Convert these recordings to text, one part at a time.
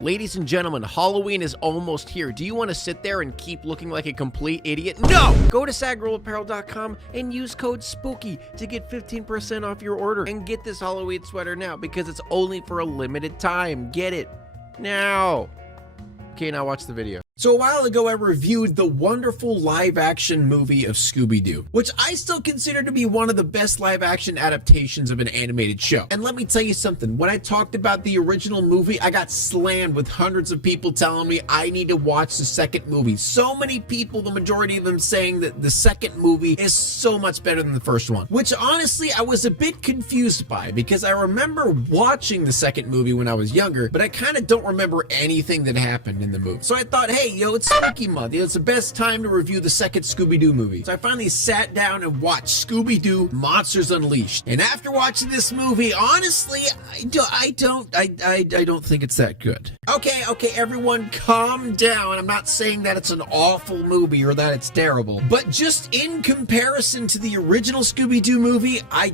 Ladies and gentlemen, Halloween is almost here. Do you want to sit there and keep looking like a complete idiot? No! Go to sagrollapparel.com and use code SPOOKY to get 15% off your order. And get this Halloween sweater now because it's only for a limited time. Get it now. Okay, now watch the video. So a while ago, I reviewed the wonderful live-action movie of Scooby-Doo, which I still consider to be one of the best live-action adaptations of an animated show. And let me tell you something, when I talked about the original movie, I got slammed with hundreds of people telling me I need to watch the second movie. So many people, the majority of them saying that the second movie is so much better than the first one, which honestly, I was a bit confused by because I remember watching the second movie when I was younger, but I kind of don't remember anything that happened in the movie. So I thought, hey, it's Spooky Month. It's the best time to review the second Scooby-Doo movie. So I finally sat down and watched Scooby-Doo Monsters Unleashed. And after watching this movie, honestly, I don't think it's that good. Okay, everyone calm down. I'm not saying that it's an awful movie or that it's terrible, but just in comparison to the original Scooby-Doo movie, I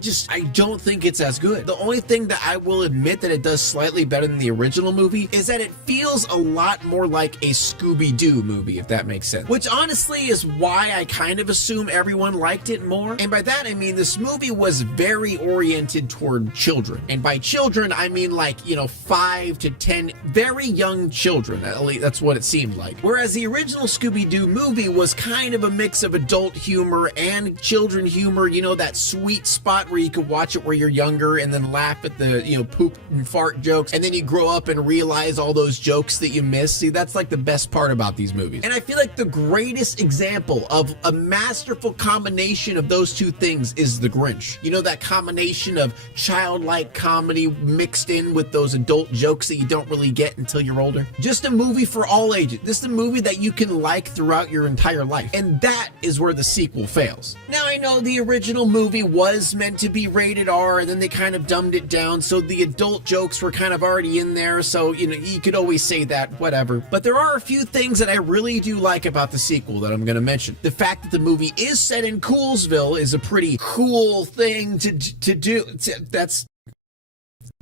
don't think it's as good. The only thing that I will admit that it does slightly better than the original movie is that it feels a lot more like a Scooby-Doo movie, if that makes sense. Which honestly is why I kind of assume everyone liked it more. And by that I mean this movie was very oriented toward children. And by children I mean like, 5 to 10 very young children. At least that's what it seemed like. Whereas the original Scooby-Doo movie was kind of a mix of adult humor and children humor, that sweet spot where you could watch it where you're younger and then laugh at the, poop and fart jokes, and then you grow up and realize all those jokes that you missed. See, that's like the best part about these movies. And I feel like the greatest example of a masterful combination of those two things is The Grinch. That combination of childlike comedy mixed in with those adult jokes that you don't really get until you're older. Just a movie for all ages. This is a movie that you can like throughout your entire life. And that is where the sequel fails. Now, I know the original movie was meant to be rated R, and then they kind of dumbed it down, so the adult jokes were kind of already in there, so, you could always say that, whatever. But there are a few things that I really do like about the sequel that I'm going to mention. The fact that the movie is set in Coolsville is a pretty cool thing to do.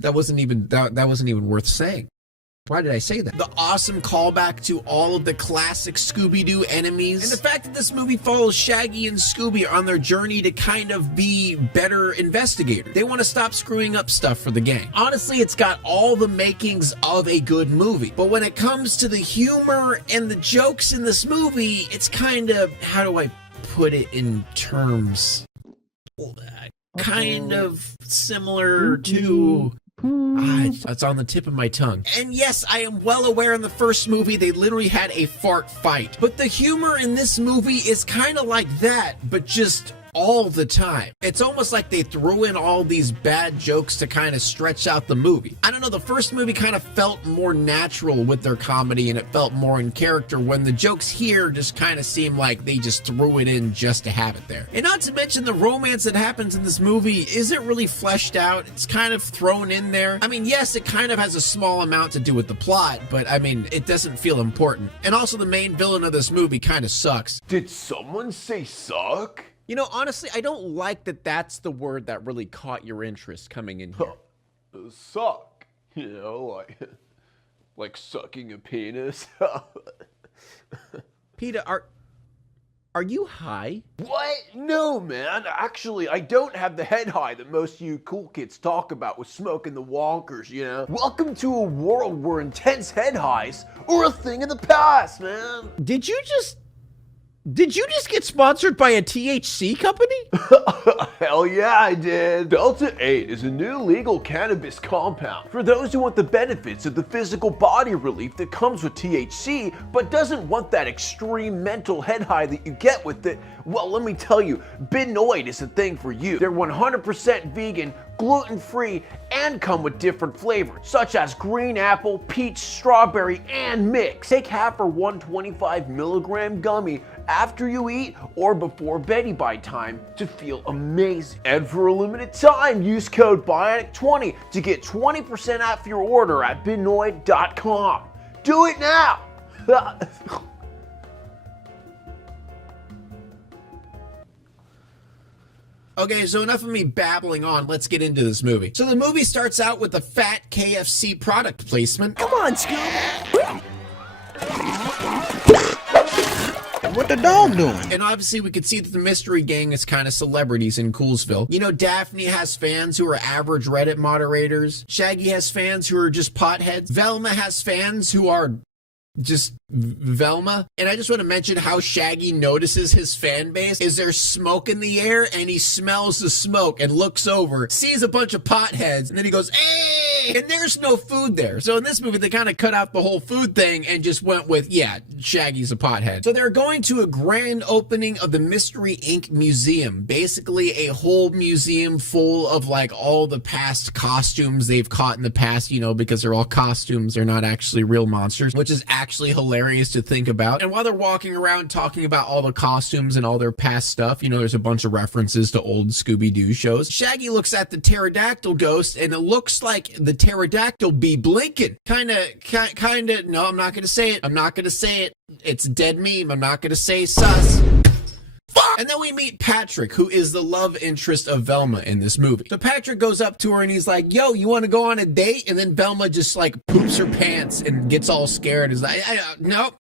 That wasn't even worth saying. Why did I say that? The awesome callback to all of the classic Scooby-Doo enemies. And the fact that this movie follows Shaggy and Scooby on their journey to kind of be better investigators. They want to stop screwing up stuff for the gang. Honestly, it's got all the makings of a good movie. But when it comes to the humor and the jokes in this movie, it's kind of, how do I put it in terms? Kind of similar to... it's on the tip of my tongue. And yes, I am well aware in the first movie they literally had a fart fight. But the humor in this movie is kind of like that, but just all the time. It's almost like they threw in all these bad jokes to kind of stretch out the movie. I don't know, the first movie kind of felt more natural with their comedy and it felt more in character, when the jokes here just kind of seem like they just threw it in just to have it there. And not to mention the romance that happens in this movie isn't really fleshed out. It's kind of thrown in there. I mean, yes, it kind of has a small amount to do with the plot, but I mean, it doesn't feel important. And also the main villain of this movie kind of sucks. Did someone say suck? Honestly, I don't like that that's the word that really caught your interest coming in here. Suck. Like sucking a penis. Peter, are you high? What? No, man. Actually, I don't have the head high that most of you cool kids talk about with smoking the wonkers, Welcome to a world where intense head highs are a thing of the past, man. Did you just get sponsored by a THC company? Hell yeah, I did. Delta 8 is a new legal cannabis compound for those who want the benefits of the physical body relief that comes with THC, but doesn't want that extreme mental head high that you get with it. Well, let me tell you, Bionicpig is the thing for you. They're 100% vegan, gluten-free, and come with different flavors, such as green apple, peach, strawberry, and mix. Take half or 125 milligram gummy after you eat or before bedtime time to feel amazing. And for a limited time, use code Bionic20 to get 20% off your order at Bionicpig.com. Do it now! Okay, so enough of me babbling on. Let's get into this movie. So the movie starts out with a fat KFC product placement. Come on, Scooby. What the dog doing? And obviously we could see that the mystery gang is kind of celebrities in Coolsville. You know, Daphne has fans who are average Reddit moderators. Shaggy has fans who are just potheads. Velma has fans who are just Velma. And I just want to mention how Shaggy notices his fan base is there's smoke in the air, and he smells the smoke and looks over, sees a bunch of potheads, and then he goes, hey! And there's no food there. So in this movie, they kind of cut out the whole food thing and just went with, yeah, Shaggy's a pothead. So they're going to a grand opening of the Mystery Inc. Museum. Basically a whole museum full of like all the past costumes they've caught in the past, you know, because they're all costumes. They're not actually real monsters, which is actually hilarious to think about. And while they're walking around talking about all the costumes and all their past stuff, you know, there's a bunch of references to old Scooby-Doo shows. Shaggy looks at the pterodactyl ghost, and it looks like the pterodactyl be blinking. Kinda, no, I'm not gonna say it. I'm not gonna say it. It's a dead meme. I'm not gonna say sus. And then we meet Patrick, who is the love interest of Velma in this movie. So Patrick goes up to her and he's like, yo, you want to go on a date? And then Velma just like poops her pants and gets all scared. Is like, nope.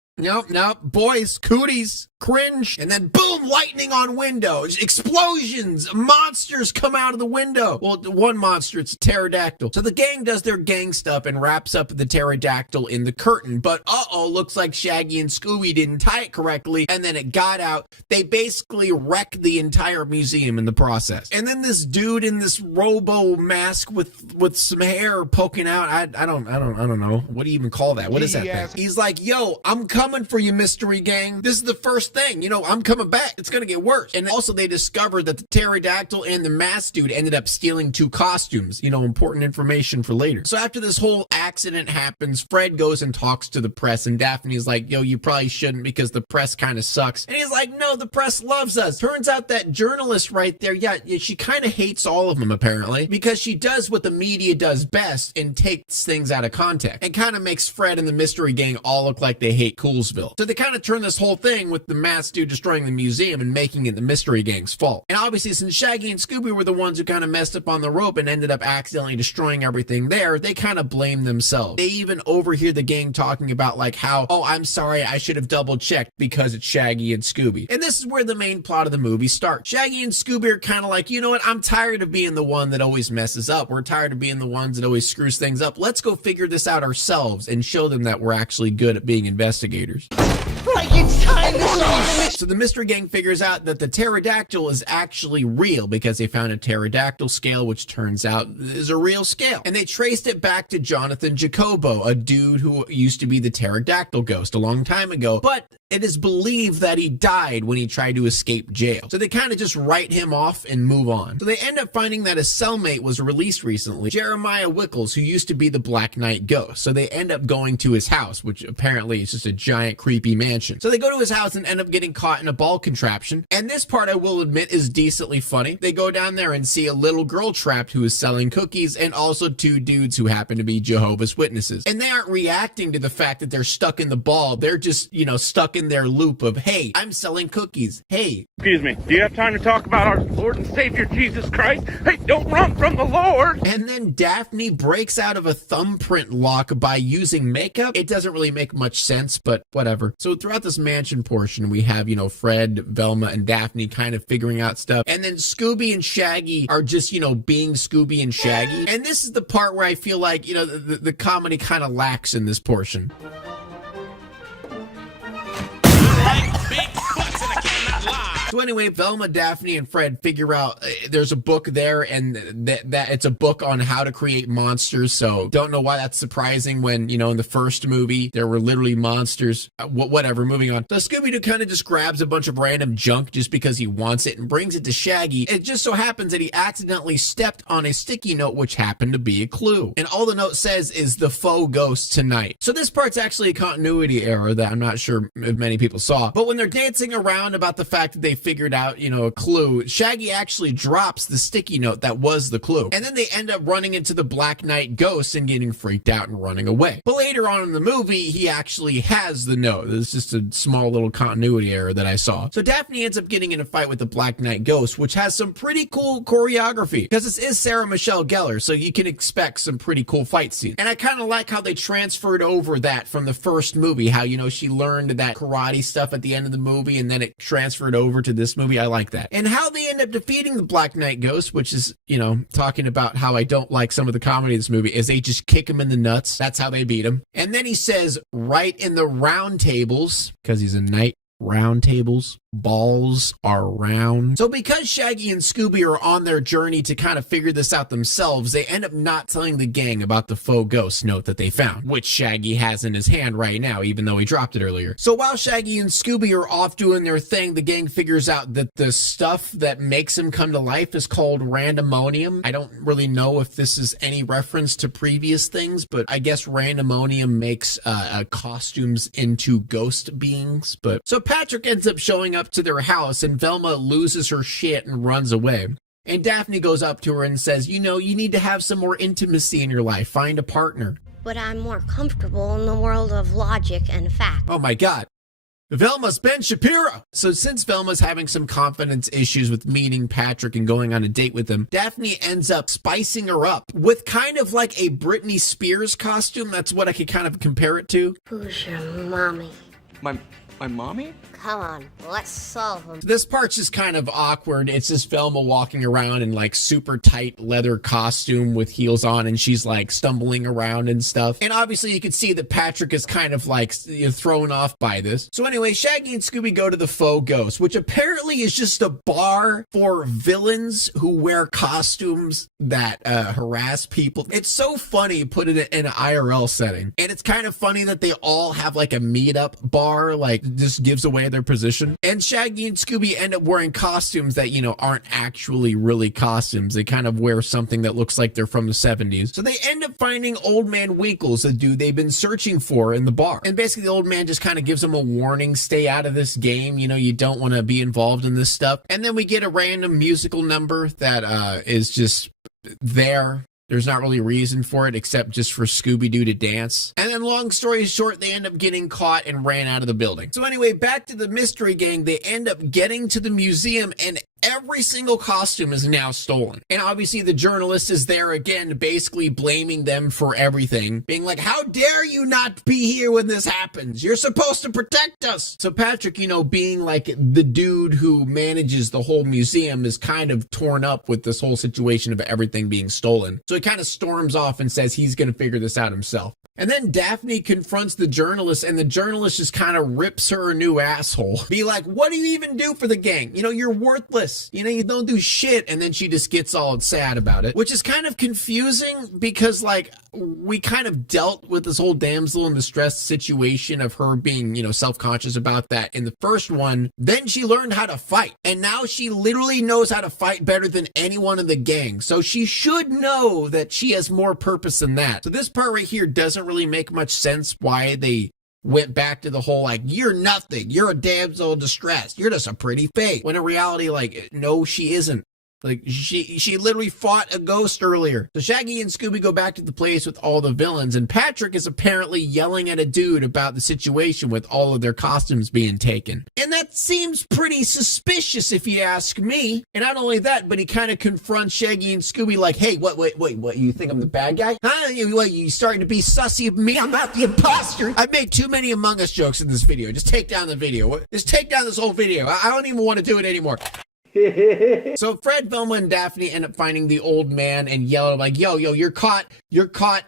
Boys, cooties, cringe. And then boom, lightning on windows, explosions, monsters come out of the window. Well, one monster, it's a pterodactyl. So the gang does their gang stuff and wraps up the pterodactyl in the curtain. But looks like Shaggy and Scooby didn't tie it correctly, and then it got out. They basically wrecked the entire museum in the process. And then this dude in this robo mask with some hair poking out, I don't know. What do you even call that? What is that thing? He's like, yo, I'm coming for you, mystery gang. This is the first thing. You know, I'm coming back. It's gonna get worse. And also they discovered that the pterodactyl and the masked dude ended up stealing 2 costumes. You know, important information for later. So after this whole accident happens, Fred goes and talks to the press, and Daphne's like, yo, you probably shouldn't because the press kind of sucks. And he's like, no, the press loves us. Turns out that journalist right there, yeah, she kind of hates all of them apparently, because she does what the media does best and takes things out of context and kind of makes Fred and the mystery gang all look like they hate Coolsville. So they kind of turn this whole thing with the masked dude destroying the museum and making it the mystery gang's fault. And obviously, since Shaggy and Scooby were the ones who kind of messed up on the rope and ended up accidentally destroying everything there, they kind of blame themselves. They even overhear the gang talking about like how, oh, I'm sorry, I should have double checked because it's Shaggy and Scooby. And this is where the main plot of the movie starts. Shaggy and Scooby are kind of like, you know what, I'm tired of being the one that always messes up. We're tired of being the ones that always screws things up. Let's go figure this out ourselves and show them that we're actually good at being investigators. Like it's time to solve. So the mystery gang figures out that the pterodactyl is actually real because they found a pterodactyl scale, which turns out is a real scale. And they traced it back to Jonathan Jacobo, a dude who used to be the pterodactyl ghost a long time ago. But it is believed that he died when he tried to escape jail. So they kind of just write him off and move on. So they end up finding that a cellmate was released recently, Jeremiah Wickles, who used to be the Black Knight ghost. So they end up going to his house, which apparently is just a giant creepy mansion. So they go to his house and end up getting caught in a ball contraption. And this part, I will admit, is decently funny. They go down there and see a little girl trapped who is selling cookies, and also 2 dudes who happen to be Jehovah's Witnesses. And they aren't reacting to the fact that they're stuck in the ball. They're just, you know, stuck in their loop of, hey, I'm selling cookies. Hey. Excuse me, do you have time to talk about our Lord and Savior Jesus Christ? Hey, don't run from the Lord! And then Daphne breaks out of a thumbprint lock by using makeup. It doesn't really make much sense, but whatever. So throughout this mansion portion, we have, you know, Fred, Velma, and Daphne kind of figuring out stuff. And then Scooby and Shaggy are just, you know, being Scooby and Shaggy. And this is the part where I feel like, you know, the comedy kind of lacks in this portion. So anyway, Velma, Daphne, and Fred figure out there's a book there, and that it's a book on how to create monsters. So don't know why that's surprising when, you know, in the first movie, there were literally monsters. Whatever, moving on. So Scooby-Doo kind of just grabs a bunch of random junk just because he wants it and brings it to Shaggy. It just so happens that he accidentally stepped on a sticky note, which happened to be a clue. And all the note says is the faux ghost tonight. So this part's actually a continuity error that I'm not sure if many people saw. But when they're dancing around about the fact that they figured out, you know, a clue, Shaggy actually drops the sticky note that was the clue. And then they end up running into the Black Knight ghost and getting freaked out and running away. But later on in the movie, he actually has the note. It's just a small little continuity error that I saw. So Daphne ends up getting in a fight with the Black Knight ghost, which has some pretty cool choreography because this is Sarah Michelle Gellar, so you can expect some pretty cool fight scenes. And I kind of like how they transferred over that from the first movie, how, you know, she learned that karate stuff at the end of the movie and then it transferred over to this movie. I like that. And how they end up defeating the Black Knight ghost, which is, you know, talking about how I don't like some of the comedy of this movie, is they just kick him in the nuts. That's how they beat him. And then he says, right in the round tables, because he's a knight, round tables, balls are round. So because Shaggy and Scooby are on their journey to kind of figure this out themselves, they end up not telling the gang about the faux ghost note that they found, which Shaggy has in his hand right now, even though he dropped it earlier. So while Shaggy and Scooby are off doing their thing, the gang figures out that the stuff that makes him come to life is called randomonium. I don't really know if this is any reference to previous things, but I guess randomonium makes costumes into ghost beings. But so Patrick ends up showing up to their house and Velma loses her shit and runs away. And Daphne goes up to her and says, you know, you need to have some more intimacy in your life. Find a partner. But I'm more comfortable in the world of logic and fact. Oh my God. Velma's Ben Shapiro. So since Velma's having some confidence issues with meeting Patrick and going on a date with him, Daphne ends up spicing her up with kind of like a Britney Spears costume. That's what I could kind of compare it to. Who's your mommy? My mommy? Come on, let's solve them. This part's just kind of awkward. It's just Velma walking around in like super tight leather costume with heels on, and she's like stumbling around and stuff. And obviously you can see that Patrick is kind of like thrown off by this. So anyway, Shaggy and Scooby go to the faux ghost, which apparently is just a bar for villains who wear costumes that harass people. It's so funny put it in an IRL setting. And it's kind of funny that they all have like a meetup bar, like just gives away their position. And Shaggy and Scooby end up wearing costumes that, you know, aren't actually really costumes. They kind of wear something that looks like they're from the 70s. So they end up finding Old Man Winkles, the dude they've been searching for in the bar. And basically the old man just kind of gives them a warning, stay out of this game. You know, you don't want to be involved in this stuff. And then we get a random musical number that is just there. There's not really a reason for it except just for Scooby-Doo to dance. And then long story short, they end up getting caught and ran out of the building. So anyway, back to the mystery gang, they end up getting to the museum and every single costume is now stolen. And obviously the journalist is there again, basically blaming them for everything, being like, how dare you not be here when this happens? You're supposed to protect us. So Patrick, you know, being like the dude who manages the whole museum is kind of torn up with this whole situation of everything being stolen. So he kind of storms off and says he's going to figure this out himself. And then Daphne confronts the journalist, and the journalist just kind of rips her a new asshole. Be like, what do you even do for the gang? You know, you're worthless. You know, you don't do shit. And then she just gets all sad about it, which is kind of confusing because, like, we kind of dealt with this whole damsel in distress situation of her being, you know, self-conscious about that in the first one. Then she learned how to fight. And now she literally knows how to fight better than anyone in the gang. So she should know that she has more purpose than that. So this part right here doesn't really make much sense why they went back to the whole like, you're nothing, you're a damsel in distress, you're just a pretty face, when in reality, like, no, she isn't. Like, she literally fought a ghost earlier. So Shaggy and Scooby go back to the place with all the villains, and Patrick is apparently yelling at a dude about the situation with all of their costumes being taken. And that seems pretty suspicious if you ask me. And not only that, but he kind of confronts Shaggy and Scooby like, hey, what, you think I'm the bad guy? Huh? You starting to be sussy of me? I'm not the imposter. I've made too many Among Us jokes in this video. Just take down the video. Just take down this whole video. I don't even want to do it anymore. So Fred, Velma, and Daphne end up finding the old man and yelling like, yo, you're caught.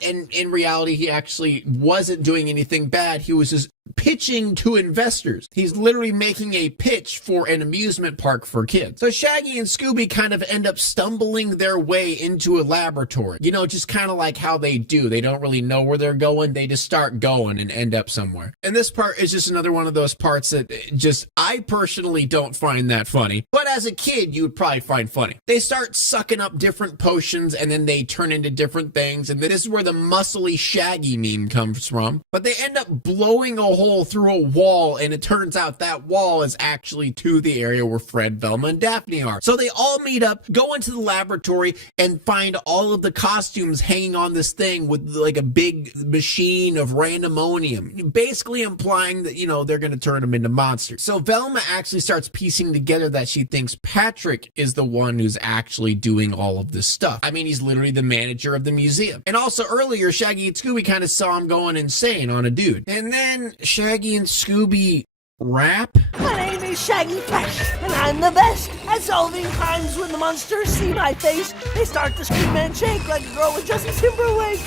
And in reality, he actually wasn't doing anything bad. He was just pitching to investors. He's literally making a pitch for an amusement park for kids. So Shaggy and Scooby kind of end up stumbling their way into a laboratory. You know, just kind of like how they do. They don't really know where they're going. They just start going and end up somewhere. And this part is just another one of those parts that just, I personally don't find that funny. But as a kid, you would probably find funny. They start sucking up different potions and then they turn into different things. And this is where the muscly Shaggy meme comes from. But they end up blowing a hole through a wall, and it turns out that wall is actually to the area where Fred, Velma, and Daphne are. So they all meet up, go into the laboratory, and find all of the costumes hanging on this thing with like a big machine of randomonium, basically implying that, you know, they're going to turn them into monsters. So Velma actually starts piecing together that she thinks Patrick is the one who's actually doing all of this stuff. I mean, he's literally the manager of the museum. And also earlier, Shaggy and Scooby kind of saw him going insane on a dude. And then Shaggy and Scooby rap. My name is Shaggy Fresh, and I'm the best at solving crimes. When the monsters see my face, they start to scream and shake like a girl with Justin Timberlake.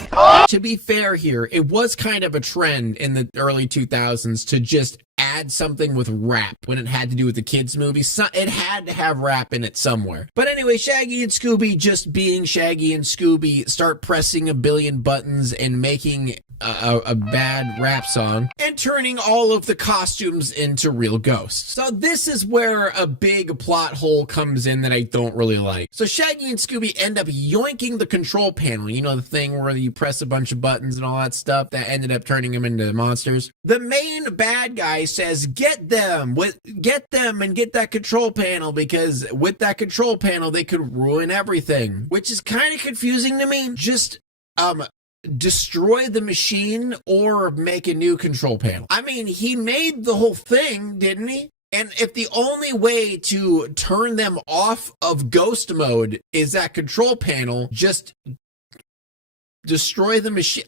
To be fair here, it was kind of a trend in the early 2000s to just add something with rap when it had to do with the kids' movie. So it had to have rap in it somewhere. But anyway, Shaggy and Scooby, just being Shaggy and Scooby, start pressing a billion buttons and making a bad rap song and turning all of the costumes into real ghosts. So this is where a big plot hole comes in that I don't really like. So Shaggy and Scooby end up yoinking the control panel. You know, the thing where you press a bunch of buttons and all that stuff that ended up turning them into monsters. The main bad guy says, get them and get that control panel, because with that control panel, they could ruin everything, which is kind of confusing to me. Just, destroy the machine or make a new control panel. I mean, he made the whole thing, didn't he? And if the only way to turn them off of ghost mode is that control panel, just destroy the machine.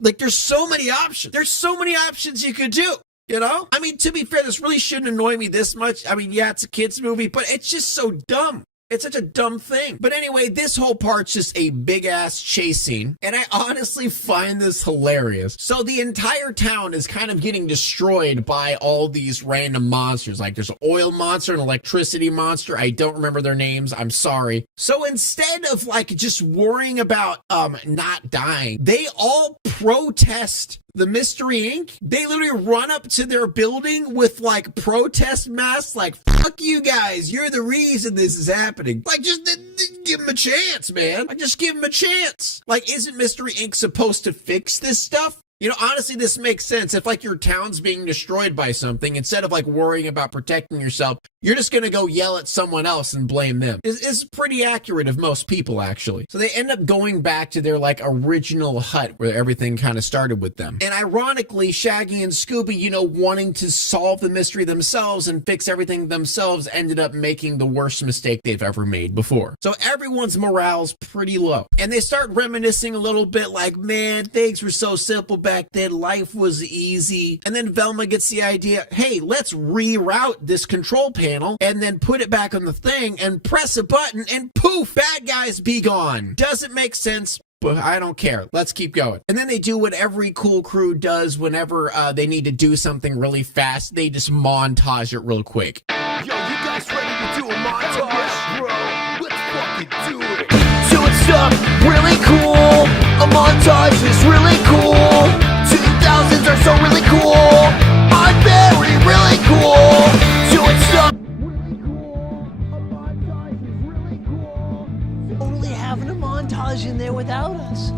There's so many options. There's so many options you could do. You know? I mean, to be fair, this really shouldn't annoy me this much. I mean, yeah, it's a kid's movie, but it's just so dumb. It's such a dumb thing. But anyway, this whole part's just a big-ass chase scene, and I honestly find this hilarious. So the entire town is kind of getting destroyed by all these random monsters. Like, there's an oil monster, an electricity monster. I don't remember their names. I'm sorry. So instead of, like, just worrying about not dying, they all protest the Mystery Inc. They literally run up to their building with like protest masks, like, fuck you guys, you're the reason this is happening. Like, just give them a chance, man. Like, just give them a chance. Like, isn't Mystery Inc. supposed to fix this stuff? You know, honestly, this makes sense. If, like, your town's being destroyed by something, instead of, like, worrying about protecting yourself, you're just going to go yell at someone else and blame them. It's pretty accurate of most people, actually. So they end up going back to their, like, original hut where everything kind of started with them. And ironically, Shaggy and Scooby, you know, wanting to solve the mystery themselves and fix everything themselves, ended up making the worst mistake they've ever made before. So everyone's morale's pretty low. And they start reminiscing a little bit like, man, things were so simple back then. Life was easy. And then Velma gets the idea, hey, let's reroute this control panel and then put it back on the thing and press a button and poof, bad guys be gone. Doesn't make sense, but I don't care. Let's keep going. And then they do what every cool crew does whenever they need to do something really fast. They just montage it real quick. Yo, you guys ready to do a montage, bro? Let's fucking do it. Doing stuff really cool. A montage is really cool. 2000s are so really cool. I'm very, really cool. Doing stuff really cool. A montage is really cool. Only having a montage in there without us.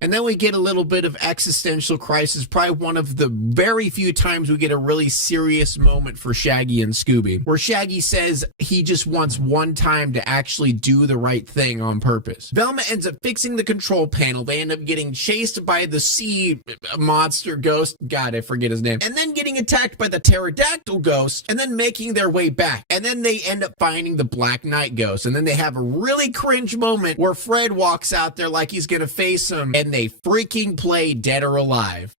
And then we get a little bit of existential crisis, probably one of the very few times we get a really serious moment for Shaggy and Scooby, where Shaggy says he just wants one time to actually do the right thing on purpose. Velma ends up fixing the control panel. They end up getting chased by the sea monster ghost. God, I forget his name. And then getting attacked by the pterodactyl ghost, and then making their way back. And then they end up finding the Black Knight ghost. And then they have a really cringe moment where Fred walks out there like he's gonna face him, and they freaking play Dead or Alive.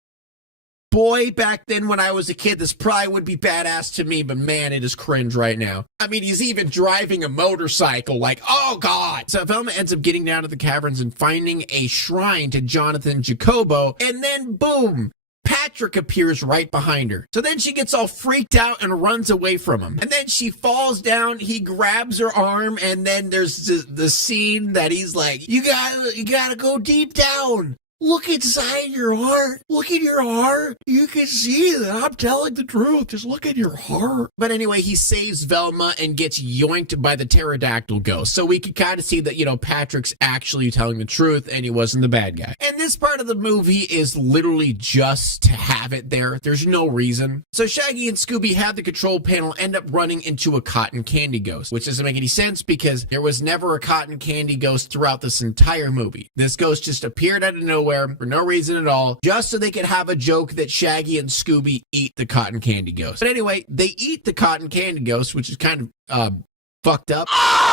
Boy, back then when I was a kid, this probably would be badass to me, but man, it is cringe right now. I mean, he's even driving a motorcycle, like, oh god! So Velma ends up getting down to the caverns and finding a shrine to Jonathan Jacobo, and then boom! Patrick appears right behind her. So then she gets all freaked out and runs away from him. And then she falls down, he grabs her arm, and then there's the scene that he's like, you gotta go deep down. Look inside your heart. Look in your heart. You can see that I'm telling the truth. Just look at your heart. But anyway, he saves Velma and gets yoinked by the pterodactyl ghost. So we can kind of see that, you know, Patrick's actually telling the truth and he wasn't the bad guy. And this part of the movie is literally just to have it there. There's no reason. So Shaggy and Scooby have the control panel, end up running into a cotton candy ghost, which doesn't make any sense because there was never a cotton candy ghost throughout this entire movie. This ghost just appeared out of nowhere for no reason at all, just so they could have a joke that Shaggy and Scooby eat the cotton candy ghost. But anyway, they eat the cotton candy ghost, which is kind of fucked up.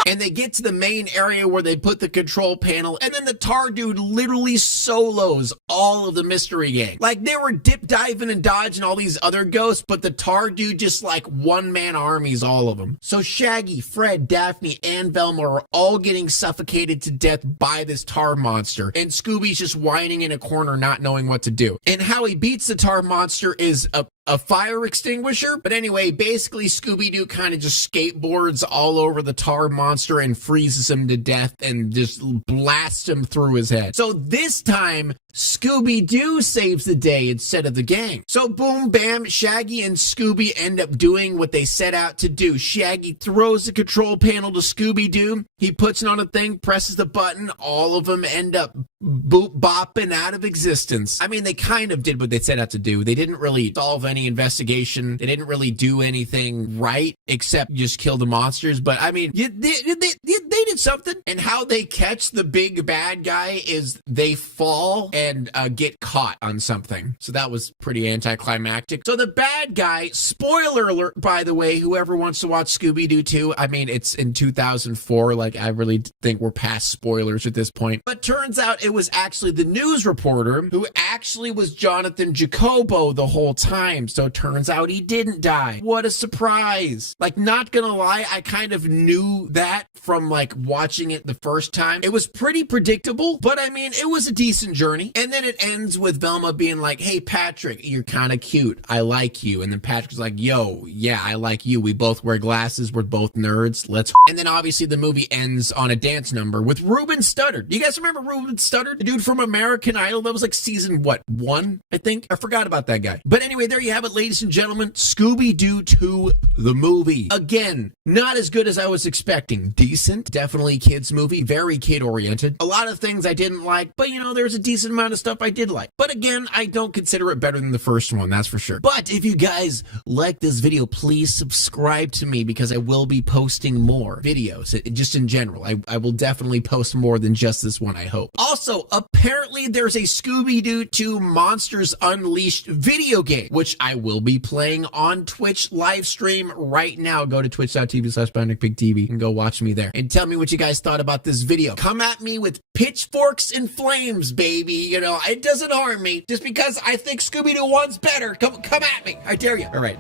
And they get to the main area where they put the control panel, and then the tar dude literally solos all of the mystery gang. Like, they were dip diving and dodging all these other ghosts, but the tar dude just like one-man armies all of them. So Shaggy, Fred, Daphne, and Velma are all getting suffocated to death by this tar monster, and Scooby's just whining in a corner not knowing what to do. And how he beats the tar monster is a fire extinguisher. But anyway, basically Scooby-Doo kind of just skateboards all over the tar monster and freezes him to death and just blasts him through his head. So this time, Scooby-Doo saves the day instead of the gang. So boom, bam, Shaggy and Scooby end up doing what they set out to do. Shaggy throws the control panel to Scooby-Doo. He puts it on a thing, presses the button. All of them end up boop bopping out of existence. I mean, they kind of did what they set out to do. They didn't really solve any investigation. They didn't really do anything right except just kill the monsters. But I mean, they did something. And how they catch the big bad guy is they fall and get caught on something. So that was pretty anticlimactic. So the bad guy, spoiler alert, by the way, whoever wants to watch Scooby-Doo 2, I mean, it's in 2004. Like, I really think we're past spoilers at this point. But turns out it was actually the news reporter who actually was Jonathan Jacobo the whole time. So it turns out he didn't die. What a surprise. Like, not gonna lie, I kind of knew that from like watching it the first time. It was pretty predictable, but I mean, it was a decent journey. And then it ends with Velma being like, hey, Patrick, you're kind of cute. I like you. And then Patrick's like, yo, yeah, I like you. We both wear glasses. We're both nerds. Let's. And then obviously the movie ends on a dance number with Ruben Studdard. Do you guys remember Ruben Studdard? The dude from American Idol? That was like season, what, 1, I think? I forgot about that guy. But anyway, there you have it, ladies and gentlemen. Scooby-Doo 2, the movie. Again, not as good as I was expecting. Decent. Definitely kids movie. Very kid-oriented. A lot of things I didn't like, but you know, there's a decent amount of stuff I did like. But again, I don't consider it better than the first one, that's for sure. But if you guys like this video, please subscribe to me because I will be posting more videos, just in general. I will definitely post more than just this one, I hope. Also, apparently there's a Scooby-Doo 2 Monsters Unleashed video game, which I will be playing on Twitch live stream right now. Go to twitch.tv/Bionicpig and go watch me there. And tell me what you guys thought about this video. Come at me with pitchforks and flames, baby. You know, it doesn't harm me. Just because I think Scooby-Doo 1's better. Come at me. I dare you. All right.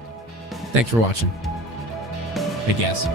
Thanks for watching. I guess.